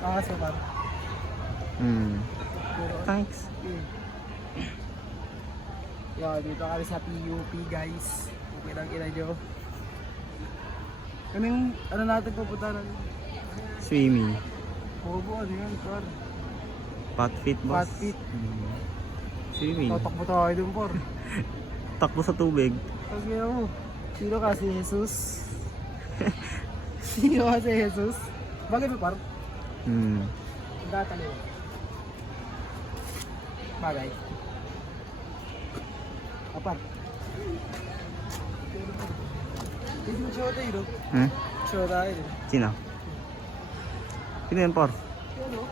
Angas mo par. Thanks. Yo, dito kami sa PUP guys. Kitang ina nyo. Kaming, ano natin pupunta na? Swimming. Bobo, ano yan par? Pat fit, boss. Pat fit. Swimming. Tatakbo tayo dun par. Takbo sa tubig. Tapos gina mo, sino ka si Jesus? Sino ka si Jesus? Bagay ba par? Datalo. Bagay. Apa? Hindi mo siya tayo, no? Siya tayo. Sino? Sino yan, por? Ano?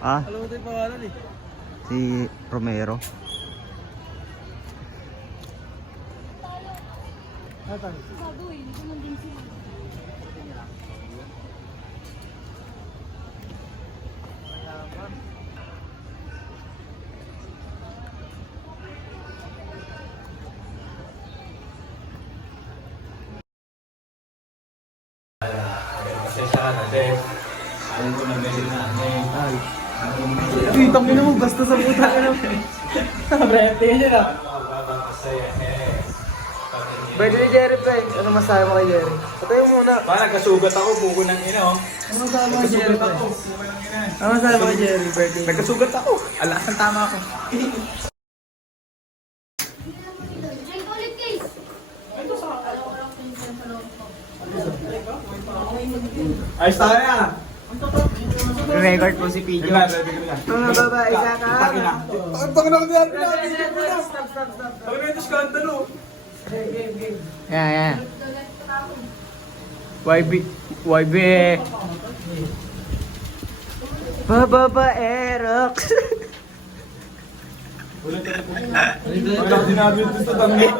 Ah, Alam mo tayo pangalan eh. si Romero. Natang. Bago eh, hindi ko man din sila. Itang mo mo, basta sa puta ka na. Brete yun yun ah. Birthday ni Jerry pa eh. Ano masabi mo kay Jerry? Patayo muna. Parang nagkasugat ako, buko ng ina oh. Ano masabi mo kay Jerry? Nagkasugat ako, buko ng ina. Ano masabi mo kay Jerry? Birthday. Nagkasugat ako. Alasan tama ako. Drink ulit guys! Ayos tayo ah. Record po si Pijo. Mga babae ka ka. Ang tangin ako diyan. Stop, stop, stop. Ang ina ito skandalo. Game. Yeah. YB. Babaerok. Wala sinabi ito sa tangin.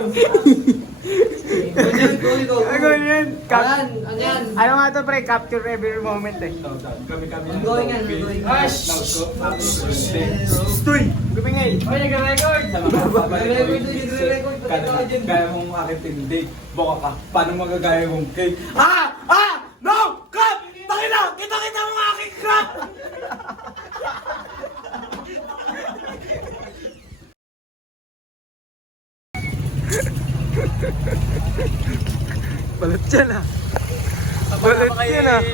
Ano yan? Ano yan? Ano nga to pre? Capture every moment eh. Kami. Ongoing yan, ongoing. Stoy! Gumingay. Oy, nag-record! Nagre-record. Gaya mong aking tindig. Boka ka. Paano magagaya mong cake? No! Crap! Takina! Kita mo ang aking crap! Balat yan ah. Balat yan ah.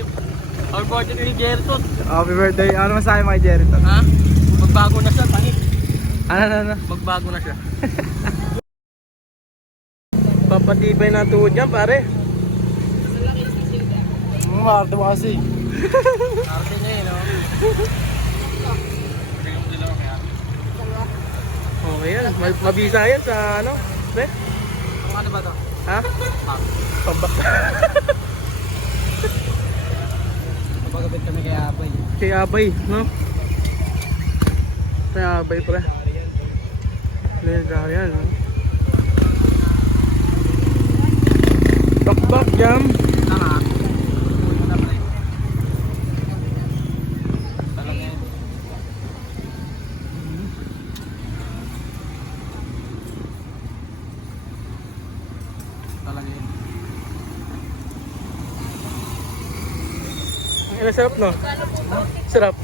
Happy birthday ni Jerton. Happy birthday. Ano masabi mo kay Jerry? Ha? Magbago na siya, tangik. Ano? Magbago na siya. Papatibay na tuhod niya pare. Marte mo kasi. Marte niya eh, no? Okay yan. Mabisa yan sa ano? Pre? Ano ba to? Ha? Pabak. Kapagabit kami kay Abay. Kay Abay, no? Kay Abay pre. Legal yan, no? Bakbak jam. Tama. Ang sarap, no? Sarap.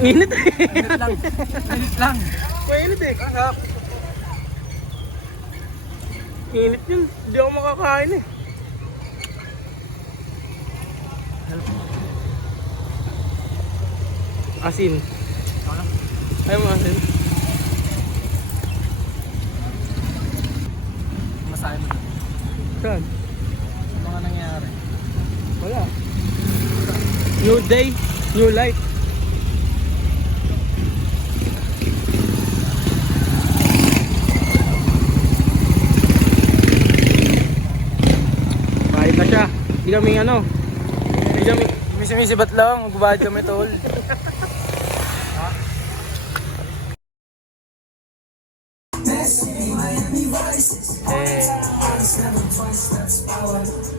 Init eh. Init lang. Mainit eh. Sarap. Init yun. Hindi ako makakain eh. Asin. Ayaw mo asin. Masahe mo. Saan? Mga nangyari. Wala. New day, new life. Kahit na siya. Hindi kami ano. Hindi kami. Misi-misi ba't lang? Magbabad kami tol.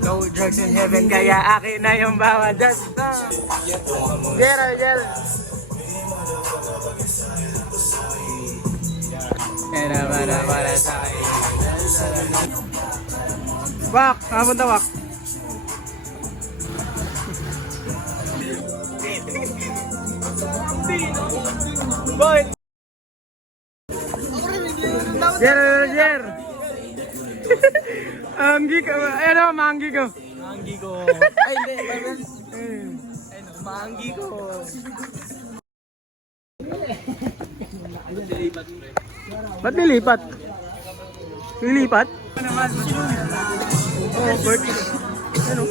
No drugs in heaven, kaya akin na yung bawat just Gerald. Kaya para sa akin. Wak, kapunta wak. Bakit? Jer! Anggi ka ba? Ano, maanggi ko. Maanggi ko. Ay, hindi. Ayun, maanggi ko. Ba't nilipat? Nilipat? Oh, birthday. Ano?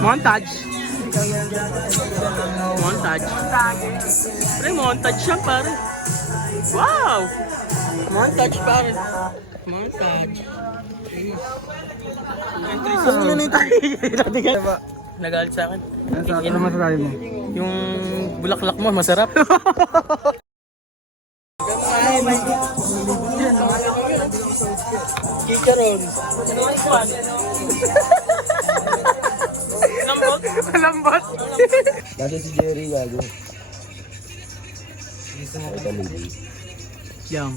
Montage. Montage. Pre, montage siya pare. Wow! Montage pare. Montage. Ano na tayo? Nagalit sa akin. Ano masasabi mo? Yung bulaklak mo, masarap. Chicharon. Lambot? Lambot? Kasi si Jerry gago. Nakita mo yung Yang.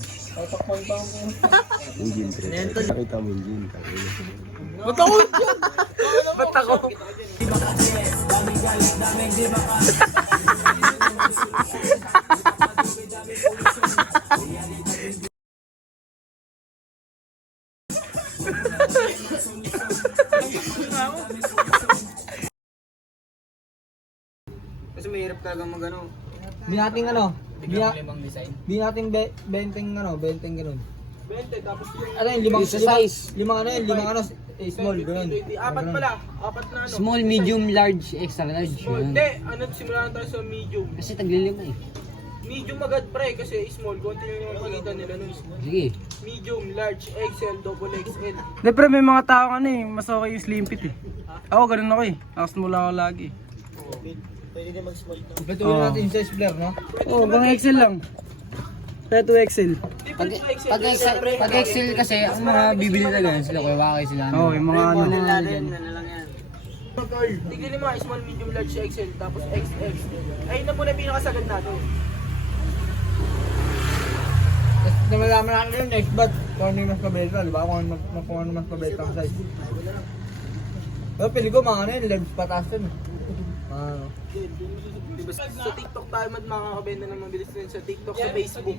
Jin, pre. Nakita mo yung Jin. Ba't ako? Ba't ako? Kasi mahirap talagang mag-ano. Di natin ano, di natin benteng ganun. 20, tapos yung... Ano yun, limang ano, small, ganun. Apat pala, apat na ano. Small, medium, large, extra large. Small. Yun. Hindi, ano, simulan tayo sa medium. Kasi taglilima eh. Medium agad pre, kasi small, konti lang yung pagitan nila nun. Sige. Medium, large, XL, double XL. Hindi pre, may mga tao ano eh, mas okay yung slim fit eh. Ako ganun ako eh, nakas mo lang ako lagi. Ipatuloy natin yung size blur, no? Oo, bang XL lang. Kaya 2XL. Pag Excel kasi, ang mga bibili talaga sila, kuya Wakay sila. Oo, yung mga ano. Tignan mo, small, medium, large, XL, tapos XX. Ayun na muna pinakasagad natin. Tapos namalaman natin yung next bat, kung ano yung mas pabeta, di ba? Kung ano mas pabeta ang size. Pero pili ko mga ano yun, legs pataas yun. Ano? Diba, sa TikTok tayo makakabenta ng mabilis din sa TikTok, sa Facebook.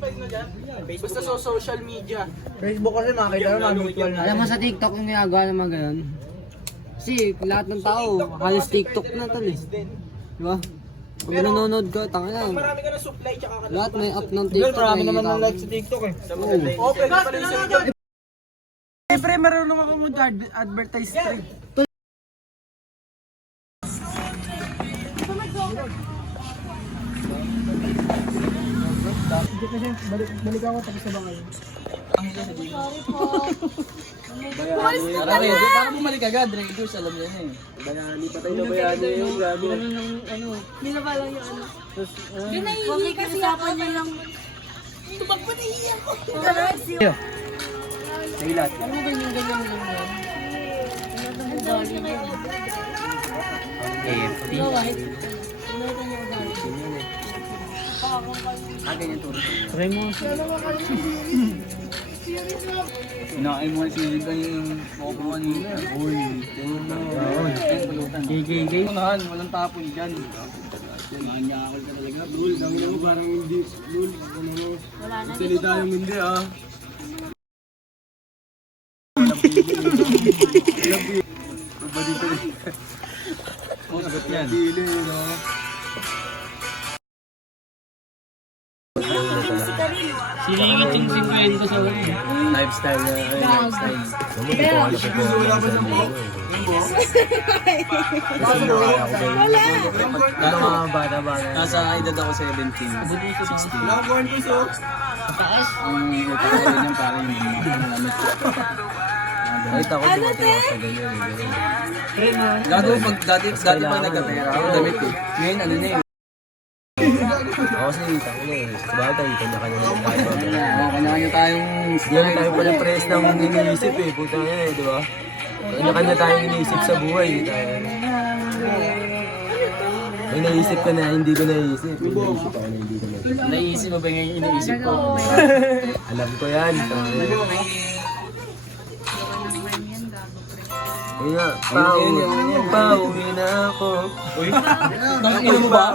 Basta sa social media. Facebook kasi makakita naman, mutual na. Alam mo sa TikTok yung ginagawa ng mga ganun. Kasi lahat ng tao, halos TikTok na to eh. Di ba? Pag nanonood ka, tanga na. Marami ka na supply, tsaka ka Lahat may up ng Pero TikTok. marami naman nakikita ng mo. likes sa TikTok eh. Oo, pwede pala yung sa video. Eh pre, marunong ako mag-advertise pre. Balik ako tapos sa bangay. Parang bumalik agad, Raiders, alam niya na eh. Bayani, patay na bayani yun. Gago. Hindi kasi ako niya lang. Daylat. Try mo. Inaay mo si Liga yung makukuha nila. Uy, tingnan mo. Gay. Unahan, walang tapon dyan. Manyakal ka talaga. Dul, dami na mo parang hindi. Dul, ano mo. Salita yung hindi ah. Oh, sagot yan. Pili, no? Siningit yung 50 sa ulo. Lifestyle na. Lifestyle. Ano mga bata-bata? Nasa edad ako 17. 16. Nakakuhan ko siya. Ang utang ko rin yung parang hindi. Nakita ko di ba sa ganyan. Dati pa nagkapera ako damit eh. Ngayon ano na eh. Ako kasi tako na eh. Sabagay, kanya-kanya na tayo. Kanya-kanya tayong Hindi na tayo pala press ng iniisip eh. Puta na eh, di ba? Kanya-kanya tayong iniisip sa buhay. Di tayo. May naisip ka na, hindi ko naisip. May naisip ako na hindi ko naisip. Naisip mo ba yung iniisip ko? Alam ko yan. Kaya, pauwi na ako. Uy, nakakino mo ba?